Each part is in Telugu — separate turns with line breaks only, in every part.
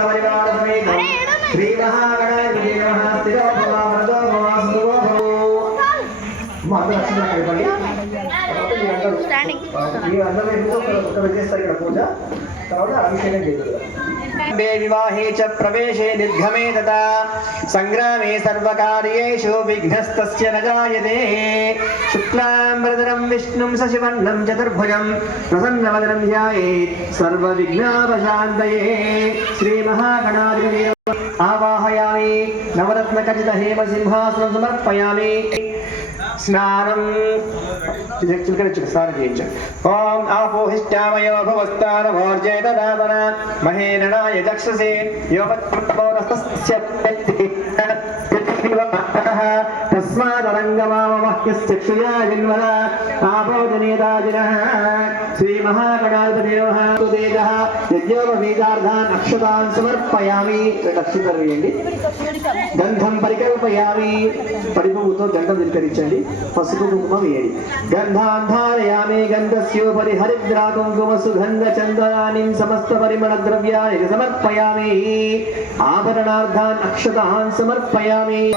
పరివార సమేతం శ్రీ మహాగణాధిపతి అమ్మ, అందరూ అక్షంతలు అక్కడ ఇవ్వండి. తర్వాత మీరందరూ, ఆ, మీరందరూ ఇంట్లో ఒక- ఒక చేస్తారు ఇక్కడ పూజ తర్వాత అభిషేకం చేస్తారు बे विवाहे च प्रवेशे निर्गमे तथा सङ्ग्रामे सर्वकार्येषु विघ्नस्तस्य न जायते शुक्लाम्बरधरं विष्णुं शशिवर्णं चतुर्भुजं प्रसन्नवदनं ध्यायेत् सर्वविघ्नापशान्तये श्रीमहागणाधिपदेव आवाहयामि नवरत्नखचितहेमसिंहासनं समर्पयामि స్నానం. చిలకరించు స్నానం చేయించారు. ఓం ఆపోహిష్టామయో భవస్థానమోర్జేత దావన మహేరణాయ చక్షసే. యోపౌరస్తస్య తస్మాదరంగమామహ్యశ్చక్షుయా జన్మన ఆపోజనేతాజినః శ్రీమహాగణాధిపతినమః తేజః యజ్ఞోపవీతార్థాన్ అక్షతాన్ సమర్పయామి. అక్షతలు వేయండి. గంధం పరికల్పయామి. పరిపుతో గంధం ధిక్కరించండి పసుపు కుంకుమ వేయండి. గంధాంధారయామి గంధస్యోపరి హరిద్రా కుంకుమ సుగంధ చందనాని సమస్త పరిమళ ద్రవ్యాన్ని సమర్పయామి. ఆభరణార్థాన్ అక్షతాన్ సమర్పయామి.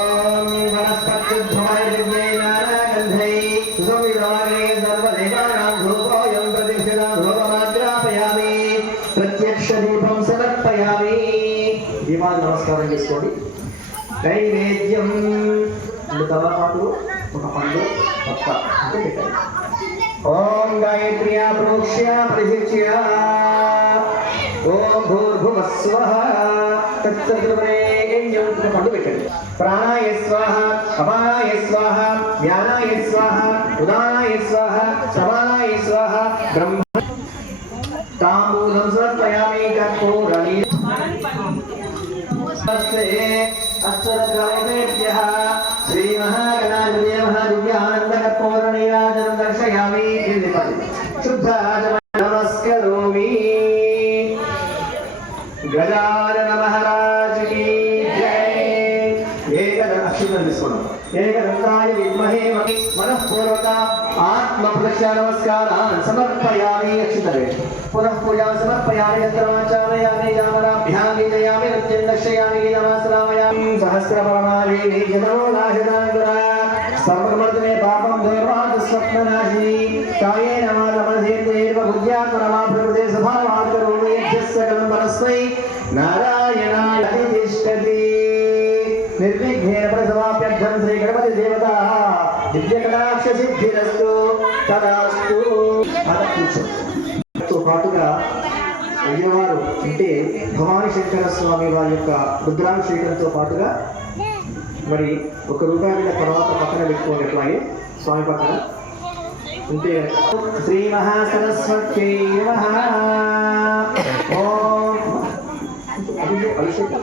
వనస్పతి వనస్పతిధ్వమయ నమస్కారం చేసుకోండి. నైవేద్యం. రెండు తలపాటు ఒక పండు పక్క అంటే పెట్టాలి ఓం గాయత్ర్యా ప్రోక్ష్య ప్రశిక్ష్య ఓం భూర్భువస్వః తత్సర్వరేణ్యం ఒక పండు పెట్టండి. ప్రాణాయ స్వాహ అపానాయ స్వాహ జ్ఞానాయ స్వాహ ఉదానాయ స్వాహ సమానాయ స్వాహ బ్రహ్మ తాంబూలం సమర్పయామి కర్పూరణీ అష్టరగ్రహేభ్యः శ్రీమహాగణాధిపతిమహాదివ్యానందకర్పూరనీరాజనం దర్శయామి శుద్ధ ಸ್ಮರಿಸಿಕೊಂಡು ಏಕದಂತಾಯ ವಿದ್ಮಹೇ ಮಹಿ ಮನಃಪೂರ್ವಕ ಆತ್ಮ ಪ್ರದಕ್ಷಿಣ ನಮಸ್ಕಾರಾನ್ ಸಮರ್ಪಯಾಮಿ ಅಕ್ಷಿತರೆ ಪುನಃ ಪೂಜಾ ಸಮರ್ಪಯಾಮಿ ಯಂತ್ರಮಾಚಾರಯಾಮಿ ಯಾಮರಾಭ್ಯಾಂ ಗೀತಯಾಮಿ ನೃತ್ಯಂ ದರ್ಶಯಾಮಿ ಗೀತಮಾಸರಾಮಯಾಮಿ ಸಹಸ್ರಪರಮಾದೇವಿ ಜನರೋಲಾಹಿರಾಂಗುರ ಸಮರ್ಪರ್ತನೆ ಪಾಪಂ ದೇವಾದ ಸ್ವಪ್ನನಾಶಿನಿ ಕಾಯೇನ ಮಾ ರಮಧೇರ್ದೇವ ಬುದ್ಧ್ಯಾತ್ಮನಮಾ ಪ್ರಕೃತಿ ಸ್ವಭಾವಾ నిర్విఘ్నేన ప్రసమాప్యర్థం శ్రీ గణపతి దేవత దివ్యకటాక్ష సిద్ధిరస్తు. తదాస్తు. తో పాటుగా అయ్యవారు అంటే భవానీ శంకర స్వామి వారి యొక్క రుద్రాభిషేకంతో పాటుగా మరి ఒక రూపాయి తర్వాత పక్కన పెట్టుకోండి అట్లాగే స్వామి పక్కన. అంటే శ్రీ మహాసరస్వతి అభిషేకం.